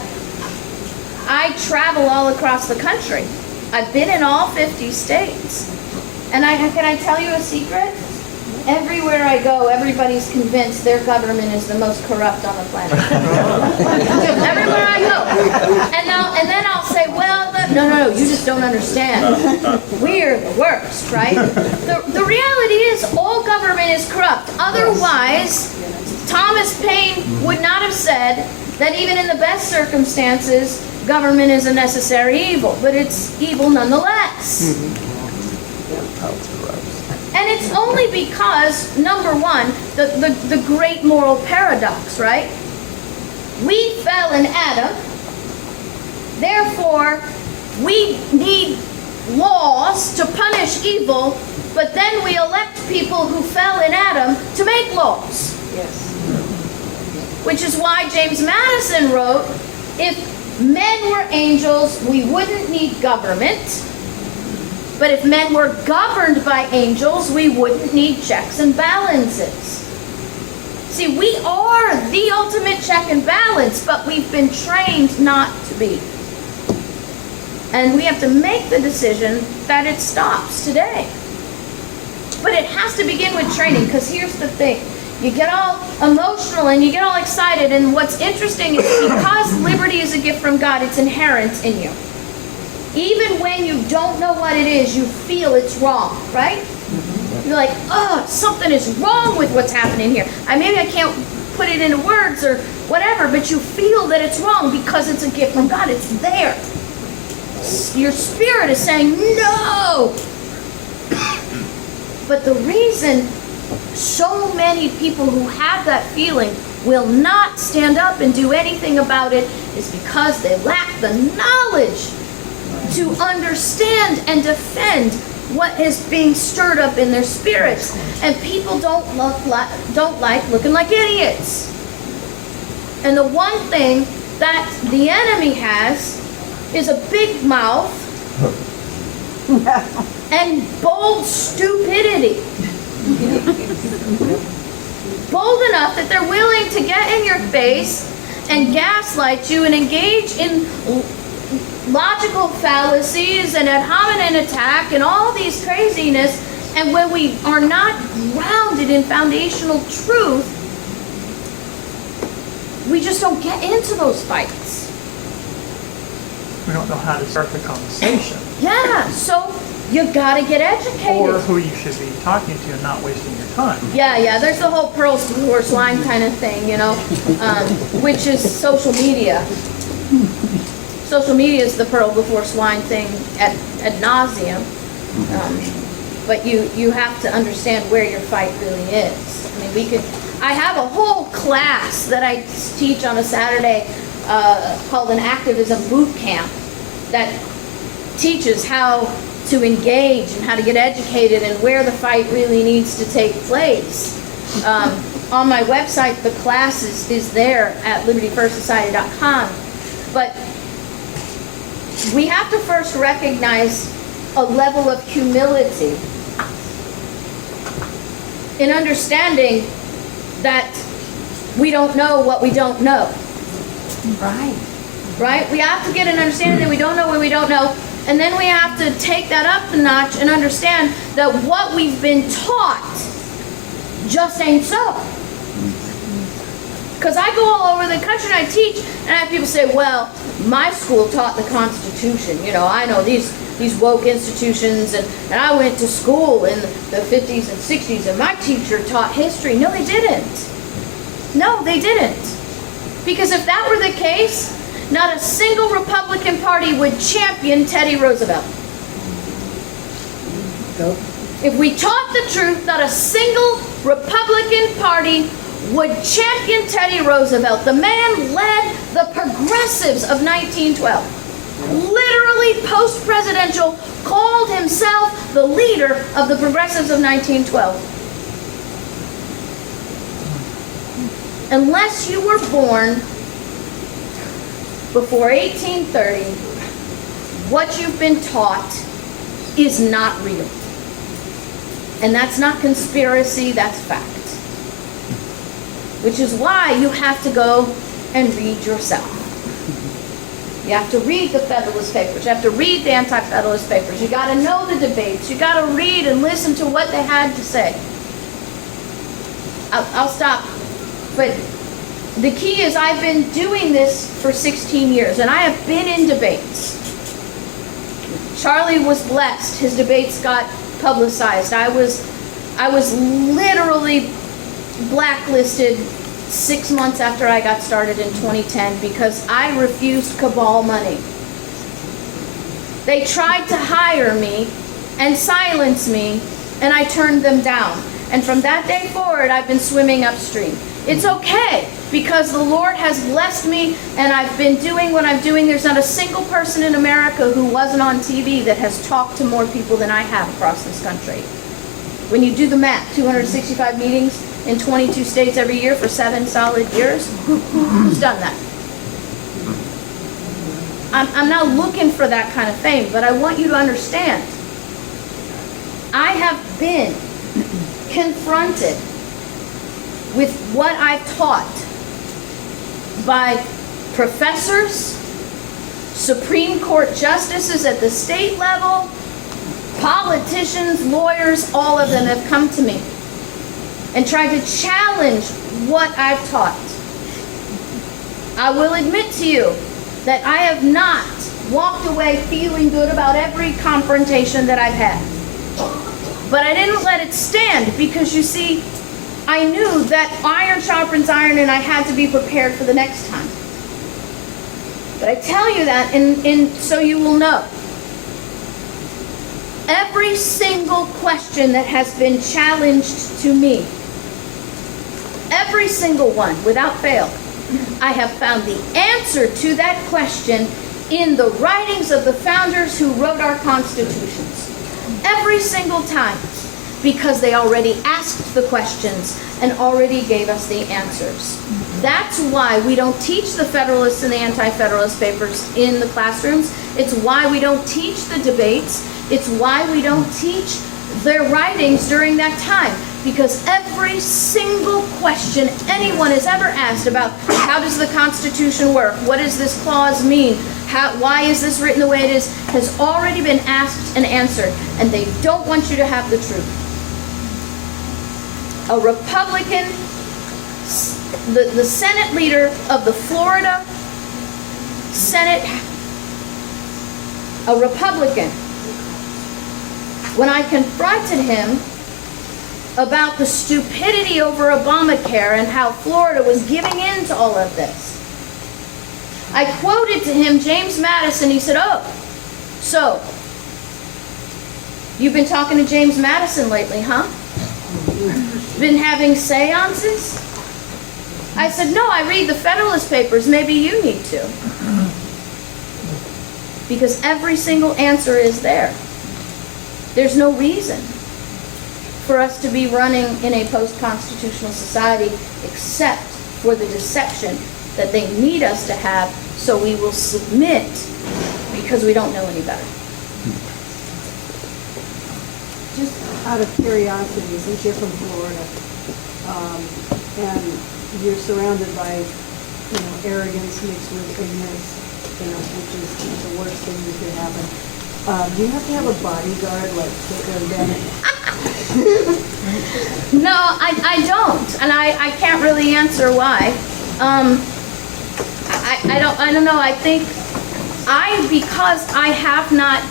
I travel all across the country. I've been in all 50 states. And can I tell you a secret? Everywhere I go, everybody's convinced their government is the most corrupt on the planet. Everywhere I go. And then I'll say, well, no, you just don't understand. We're the worst, right? The reality is all government is corrupt. Otherwise, Thomas Paine would not have said that even in the best circumstances, government is a necessary evil, but it's evil nonetheless. And it's only because, number one, the great moral paradox, right? We fell in Adam, therefore we need laws to punish evil, but then we elect people who fell in Adam to make laws. Yes. Which is why James Madison wrote, if men were angels, we wouldn't need government. But if men were governed by angels, we wouldn't need checks and balances. See, we are the ultimate check and balance, but we've been trained not to be. And we have to make the decision that it stops today. But it has to begin with training, because here's the thing. You get all emotional and you get all excited, and what's interesting is because liberty is a gift from God, it's inherent in you. Even when you don't know what it is, you feel it's wrong, right? You're like, oh, something is wrong with what's happening here. Maybe I can't put it into words or whatever, but you feel that it's wrong because it's a gift from God. It's there. Your spirit is saying, no. But the reason so many people who have that feeling will not stand up and do anything about it is because they lack the knowledge to understand and defend what is being stirred up in their spirits. And people don't like looking like idiots. And the one thing that the enemy has is a big mouth and bold stupidity. Bold enough that they're willing to get in your face and gaslight you and engage in logical fallacies and ad hominem attack and all these craziness. And when we are not grounded in foundational truth, we just don't get into those fights. We don't know how to start the conversation. Yeah, so you gotta get educated. Or who you should be talking to and not wasting your time. Yeah, there's the whole pearls before swine kind of thing, which is social media. Social media is the pearl before swine thing ad nauseum. But you have to understand where your fight really is. I mean, I have a whole class that I teach on a Saturday called an activism boot camp that teaches how to engage and how to get educated and where the fight really needs to take place. On my website, the class is there at libertyfirstsociety.com. But we have to first recognize a level of humility in understanding that we don't know what we don't know. Right. Right? We have to get an understanding that we don't know what we don't know, and then we have to take that up a notch and understand that what we've been taught just ain't so. Because I go all over the country and I teach, and I have people say, well, my school taught the Constitution. You know, I know these woke institutions, and I went to school in the 50s and 60s, and my teacher taught history. No, they didn't. No, they didn't. Because if that were the case, not a single Republican Party would champion Teddy Roosevelt. Nope. If we taught the truth, not a single Republican Party would champion Teddy Roosevelt. The man led the progressives of 1912. Literally post-presidential, called himself the leader of the progressives of 1912. Unless you were born before 1830, what you've been taught is not real. And that's not conspiracy, that's fact. Which is why you have to go and read yourself. You have to read the Federalist Papers. You have to read the Anti-Federalist Papers. You got to know the debates. You got to read and listen to what they had to say. I'll stop. But the key is I've been doing this for 16 years, and I have been in debates. Charlie was blessed. His debates got publicized. I was literally blacklisted 6 months after I got started in 2010 because I refused cabal money. They tried to hire me and silence me, and I turned them down. And from that day forward, I've been swimming upstream. It's okay, because the Lord has blessed me, and I've been doing what I'm doing. There's not a single person in America who wasn't on TV that has talked to more people than I have across this country. When you do the math, 265 meetings in 22 states every year for 7 solid years, who's done that? I'm not looking for that kind of fame, but I want you to understand, I have been confronted with what I've taught by professors, Supreme Court justices at the state level, politicians, lawyers, all of them have come to me and tried to challenge what I've taught. I will admit to you that I have not walked away feeling good about every confrontation that I've had. But I didn't let it stand because, you see, I knew that iron sharpens iron and I had to be prepared for the next time. But I tell you that so you will know. Every single question that has been challenged to me, every single one, without fail, I have found the answer to that question in the writings of the founders who wrote our constitutions. Every single time. Because they already asked the questions and already gave us the answers. That's why we don't teach the Federalists and the Anti-Federalist Papers in the classrooms. It's why we don't teach the debates. It's why we don't teach their writings during that time. Because every single question anyone has ever asked about how does the Constitution work, what does this clause mean, why is this written the way it is, has already been asked and answered. And they don't want you to have the truth. A Republican, the Senate leader of the Florida Senate, a Republican, when I confronted him about the stupidity over Obamacare and how Florida was giving in to all of this, I quoted to him James Madison. He said, "Oh, so you've been talking to James Madison lately, huh? Been having seances?" I said, "No, I read the Federalist Papers. Maybe you need to." Because every single answer is there. There's no reason for us to be running in a post-constitutional society except for the deception that they need us to have, so we will submit because we don't know any better. just out of curiosity, since you're from Florida, and you're surrounded by, arrogance mixed with ignorance, which is the worst thing that could happen. Do you have to have a bodyguard, like, sit there down? No, I don't, and I can't really answer why. I don't know, I think because I have not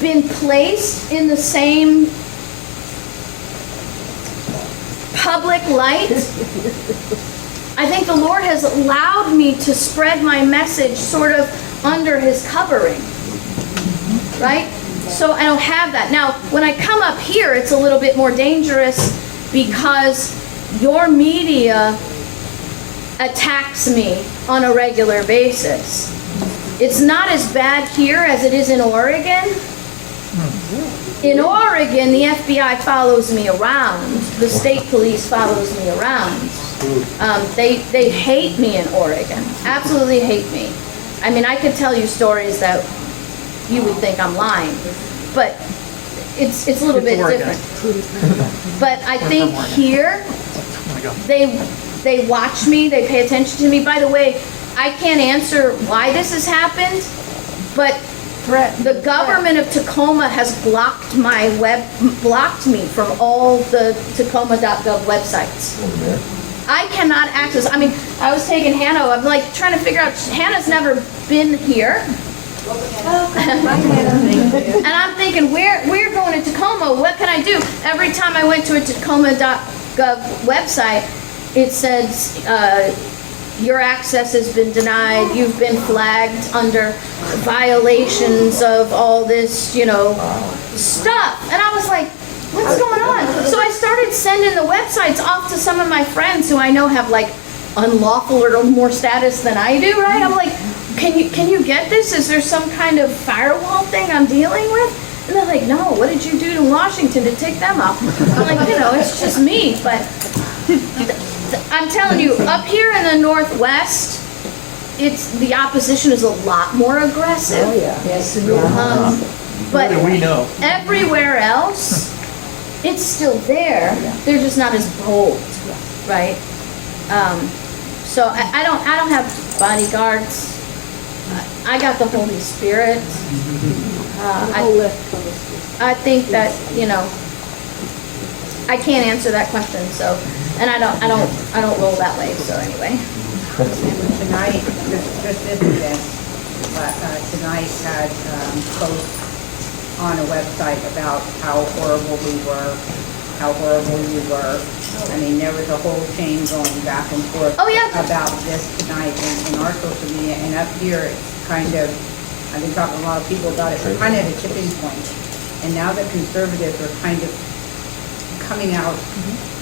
been placed in the same public light, I think the Lord has allowed me to spread my message sort of under his covering, right? So I don't have that. Now, when I come up here, it's a little bit more dangerous because your media attacks me on a regular basis. It's not as bad here as it is in Oregon. In Oregon, the FBI follows me around. The state police follows me around. They hate me in Oregon. Absolutely hate me. I mean, I could tell you stories that you would think I'm lying, but it's a little bit different. But I think here, they watch me, they pay attention to me. By the way, I can't answer why this has happened, but the government of Tacoma has blocked me from all the Tacoma.gov websites. I cannot access. I mean, I was taking Hannah. I'm like trying to figure out. Hannah's never been here, and I'm thinking, we're going to Tacoma. What can I do? Every time I went to a Tacoma.gov website, it says your access has been denied. You've been flagged under violations of all this, stuff. And I was like, what's going on? So I started sending the websites off to some of my friends who I know have like unlawful or more status than I do, right? I'm like, can you get this? Is there some kind of firewall thing I'm dealing with? And they're like, no, what did you do to Washington to take them off? I'm like, it's just me. But I'm telling you, up here in the Northwest, the opposition is a lot more aggressive. Oh, yeah. Yes. But we know. everywhere else, it's still there. They're just not as bold, right? So I don't have bodyguards. I got the Holy Spirit. I think that I can't answer that question. So, and I don't roll that way. So anyway. And tonight, just this event, tonight had posts on a website about how horrible we were, how horrible you were. I mean, there was a whole chain going back and forth about this tonight in our social media. And up here, it's kind of, I've been talking to a lot of people about it, it's kind of a tipping point. And now the conservatives are kind of coming out,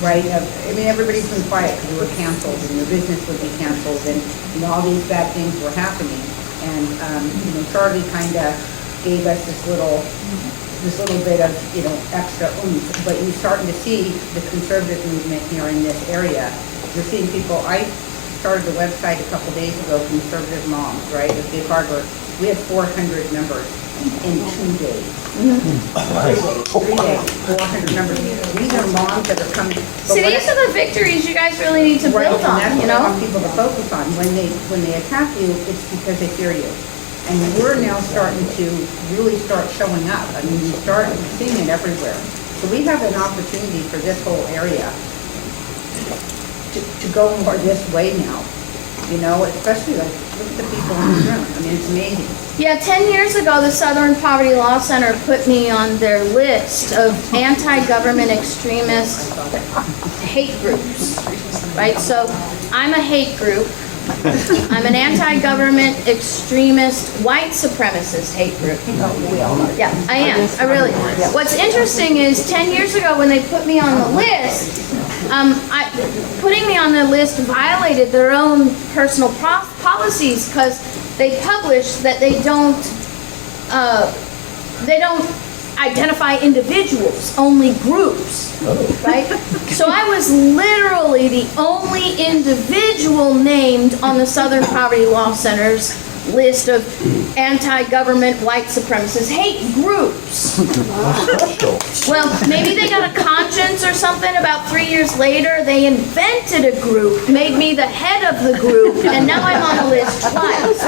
right? I mean, everybody's been quiet because we were canceled and your business would be canceled and all these bad things were happening. And, Charlie kind of gave us this little bit of, extra oomph. But you're starting to see the conservative movement here in this area. You're seeing people, I started the website a couple days ago, Conservative Moms, right, with Big Harbor. We had 400 members in 2 days. 3 days, 400 members. These are moms that are coming. See, these are the victories you guys really need to build on, and that's what I want people to focus on. When they attack you, it's because they fear you. And we're now starting to really start showing up. I mean, you start seeing it everywhere. So we have an opportunity for this whole area to go more this way now. Especially like, look at the people in the room. I mean, it's amazing. Yeah, 10 years ago, the Southern Poverty Law Center put me on their list of anti-government extremist hate groups, right? So I'm a hate group. I'm an anti-government extremist white supremacist hate group. Yeah, I am. I really. What's interesting is 10 years ago when they put me on the list, putting me on the list violated their own personal policies because they publish that they don't identify individuals, only groups, right? So I was literally the only individual named on the Southern Poverty Law Center's list of anti-government white supremacist hate groups. Well, maybe they got a conscience or something. About 3 years later, they invented a group, made me the head of the group, and now I'm on the list twice.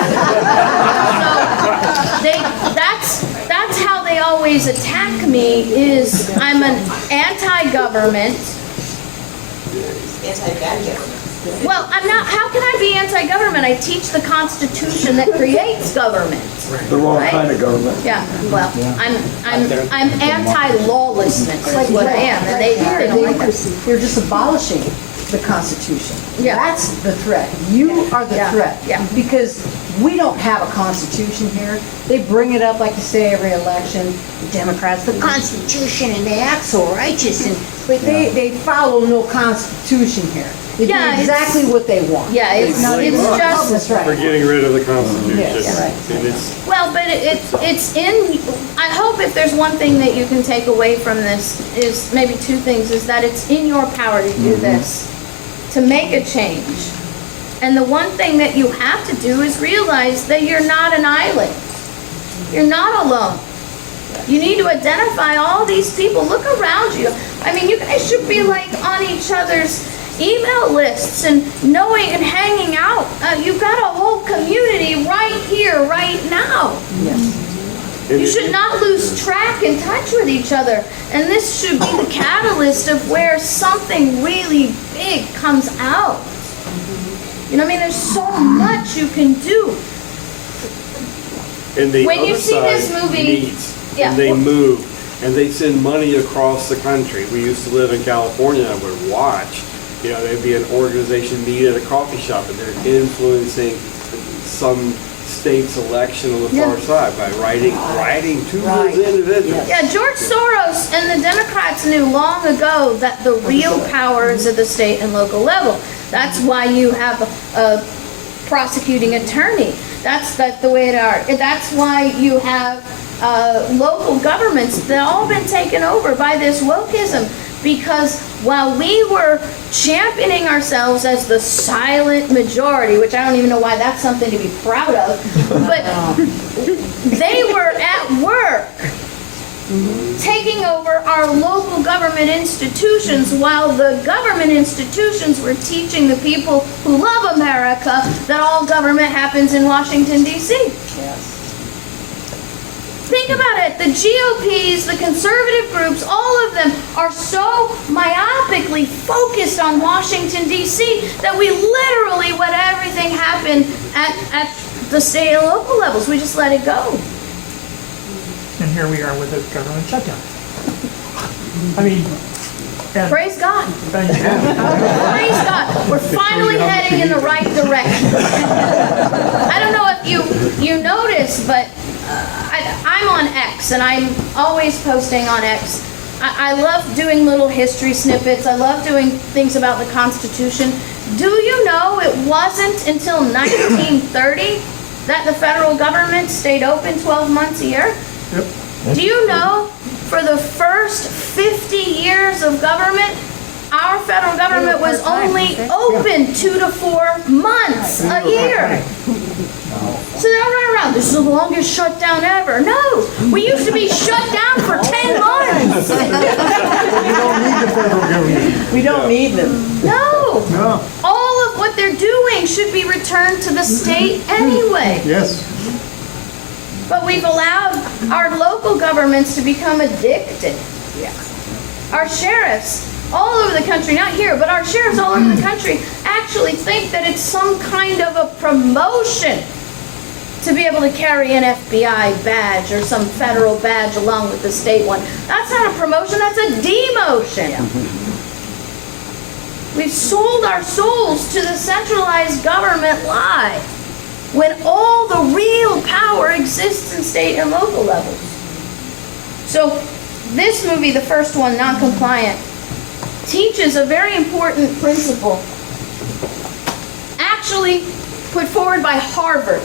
So that's how they always attack me, is I'm an anti-government. Anti-bad government. Well, I'm not, how can I be anti-government? I teach the Constitution that creates government. The wrong Right? kind of government. Yeah, well, I'm anti-lawlessness, is what I am, and they don't like that. You're just abolishing the Constitution. Yeah. That's the threat. You are the Yeah, threat. yeah. Because we don't have a Constitution here. They bring it up, like you say, every election. The Democrats, the Constitution, and they act so righteous, but they follow no Constitution here. They do Yeah, it's- exactly what they want. Yeah, it's just, That's right. For getting rid of the Constitution. Yes, right. And it's, well, but it's in, I hope if there's one thing that you can take away from this, is maybe two things, is that it's in your power to do this, to make a change. And the one thing that you have to do is realize that you're not an island. You're not alone. You need to identify all these people. Look around you. I mean, you guys should be like on each other's email lists and knowing and hanging out. You've got a whole community right here, right now. You should not lose track and touch with each other. And this should be the catalyst of where something really big comes out. You know what I mean? There's so much you can do. and the When you other see this side movie- meets, Yeah. and they move, and they send money across the country. We used to live in California, and would watch, there'd be an organization meet at a coffee shop, and they're influencing some state's election on the far side by writing to those individuals. Yeah, George Soros and the Democrats knew long ago that the real power is at the state and local level. That's why you have a prosecuting attorney. That's the way it are. That's why you have local governments that all been taken over by this wokeism. Because while we were championing ourselves as the silent majority, which I don't even know why that's something to be proud of, but they were at work taking over our local government institutions while the government institutions were teaching the people who love America that all government happens in Washington, D.C. Think about it. The GOPs, the conservative groups, all of them are so myopically focused on Washington, D.C. that we literally let everything happen at the state and local levels. We just let it go. And here we are with a government shutdown. I mean, and Praise God. thank you. Praise God. We're finally heading in the right direction. I don't know if you noticed, but I'm on X, and I'm always posting on X. I love doing little history snippets. I love doing things about the Constitution. Do you know it wasn't until 1930 that the federal government stayed open 12 months a year? Yep. Do you know for the first 50 years of government, our federal government was only open 2 to 4 months a year? So they don't run around, this is the longest shutdown ever. No, we used to be shut down for 10 months. We don't need them. No. All of what they're doing should be returned to the state anyway. Yes. But we've allowed our local governments to become addicted. Our sheriffs all over the country, not here, but our sheriffs all over the country actually think that it's some kind of a promotion to be able to carry an FBI badge or some federal badge along with the state one. That's not a promotion, that's a demotion. We've sold our souls to the centralized government lie when all the real power exists in state and local levels. So this movie, the first one, Non-Compliant, teaches a very important principle, actually put forward by Harvard.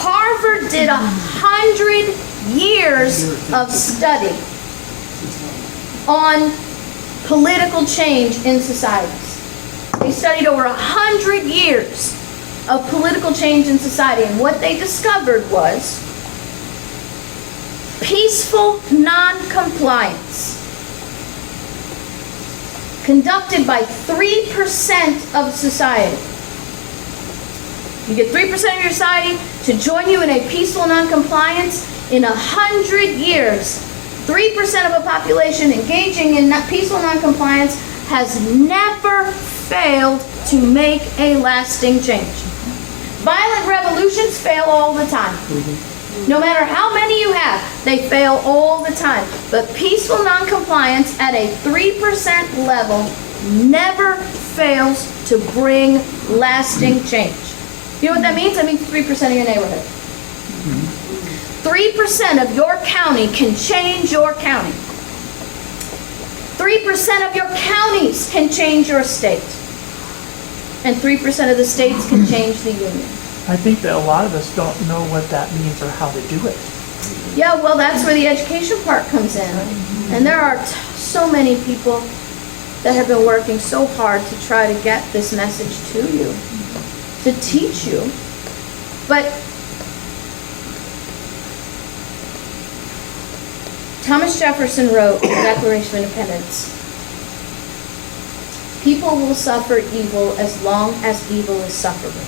Harvard did 100 years of study on political change in societies. They studied over 100 years of political change in society. And what they discovered was peaceful non-compliance conducted by 3% of society. You get 3% of your society to join you in a peaceful non-compliance. In 100 years, 3% of a population engaging in peaceful non-compliance has never failed to make a lasting change. Violent revolutions fail all the time. No matter how many you have, they fail all the time. But peaceful non-compliance at a 3% level never fails to bring lasting change. You know what that means? That means 3% of your neighborhood. 3% of your county can change your county. 3% of your counties can change your state. And 3% of the states can change the union. I think that a lot of us don't know what that means or how to do it. Yeah, well, that's where the education part comes in. And there are so many people that have been working so hard to try to get this message to you, to teach you. But Thomas Jefferson wrote the Declaration of Independence. People will suffer evil as long as evil is sufferable.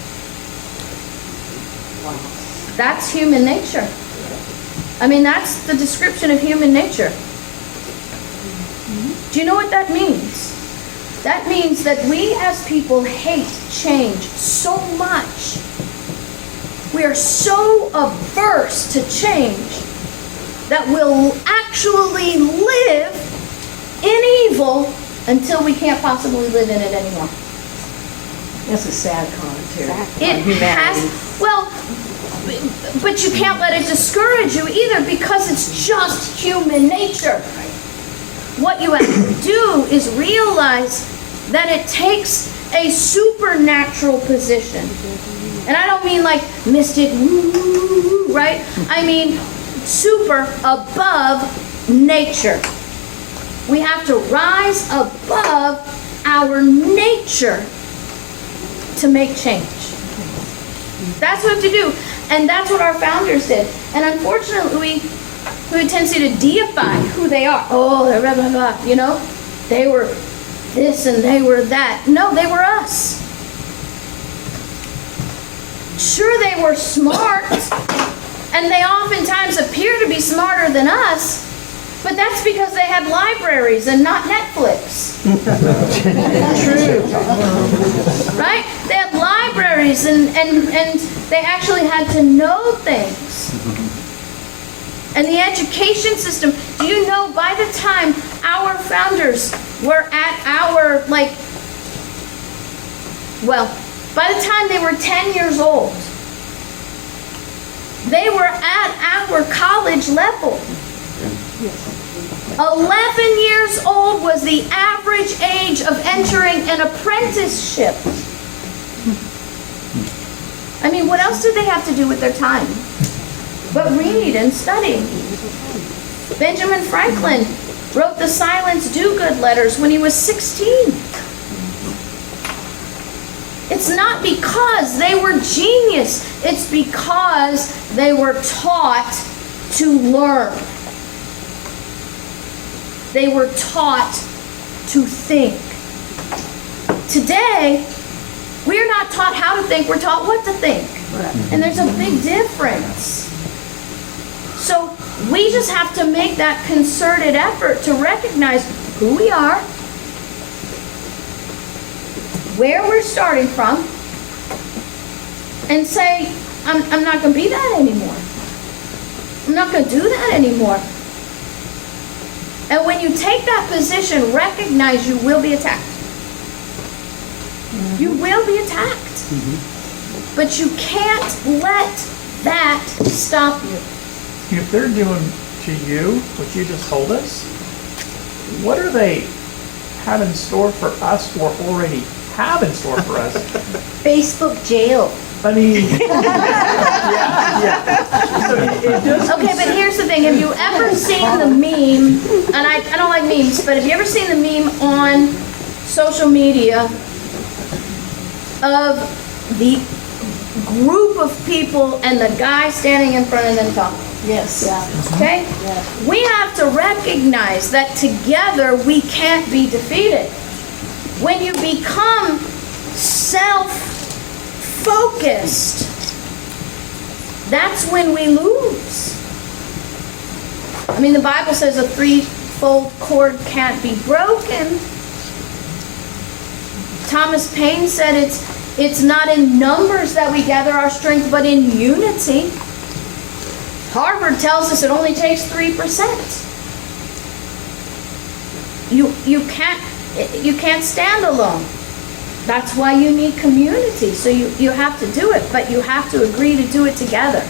That's human nature. I mean, that's the description of human nature. Do you know what that means? That means that we as people hate change so much. We are so averse to change that we'll actually live in evil until we can't possibly live in it anymore. That's a sad commentary It on humanity. has, well, but you can't let it discourage you either because it's just human nature. What you have to do is realize that it takes a supernatural position. And I don't mean like mystic, right? I mean super, above nature. We have to rise above our nature to make change. That's what we have to do. And that's what our founders did. And unfortunately, we have a tendency to deify who they are. Oh, they're blah, blah, blah, you know? They were this and they were that. No, they were us. Sure, they were smart, and they oftentimes appear to be smarter than us, but that's because they had libraries and not Netflix. True. Right? They had libraries and they actually had to know things. And the education system, do you know by the time our founders were at our, like, well, by the time they were 10 years old, they were at our college level. 11 years old was the average age of entering an apprenticeship. I mean, what else did they have to do with their time but read and study? Benjamin Franklin wrote the Silence Do-Good letters when he was 16. It's not because they were genius. It's because they were taught to learn. They were taught to think. Today, we're not taught how to think, we're taught what to think. And there's a big difference. So we just have to make that concerted effort to recognize who we are, where we're starting from, and say, I'm not going to be that anymore. I'm not going to do that anymore. And when you take that position, recognize you will be attacked. You will be attacked. But you can't let that stop you. If they're doing to you what you just told us, what are they have in store for us or already have in store for us? Facebook jail. I mean, yeah. So it just Okay, but here's the thing. Have you ever seen the meme, and I don't like memes, but have you ever seen the meme on social media of the group of people and the guy standing in front of them talking. Yes. Okay? Yeah. We have to recognize that together we can't be defeated. When you become self-focused, that's when we lose. I mean, the Bible says a threefold cord can't be broken. Thomas Paine said it's not in numbers that we gather our strength, but in unity. Harvard tells us it only takes 3%. You can't stand alone. That's why you need community. So you have to do it, but you have to agree to do it together.